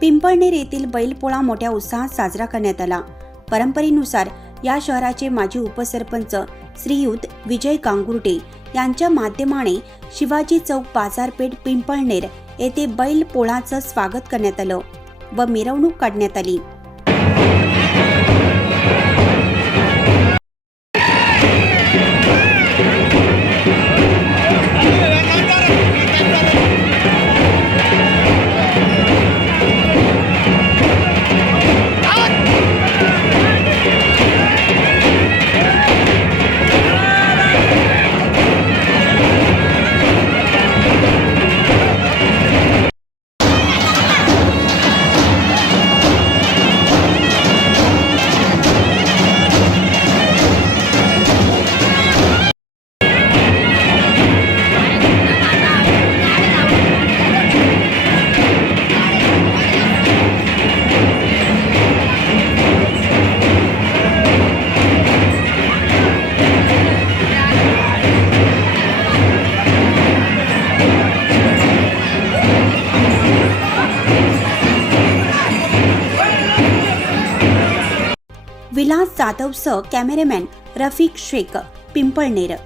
पिंपळनेर येथील बैलपोळा मोठ्या उत्साहात साजरा करण्यात आला. परंपरेनुसार या शहराचे माजी उपसरपंच श्रीयुत विजय गांगुर्डे यांच्या माध्यमाने शिवाजी चौक बाजारपेठ पिंपळनेर येथे बैल पोळाचं स्वागत करण्यात आलं व मिरवणूक काढण्यात आली. विलास जाधवसह कॅमेरेमॅन रफिक शेख पिंपळनेर.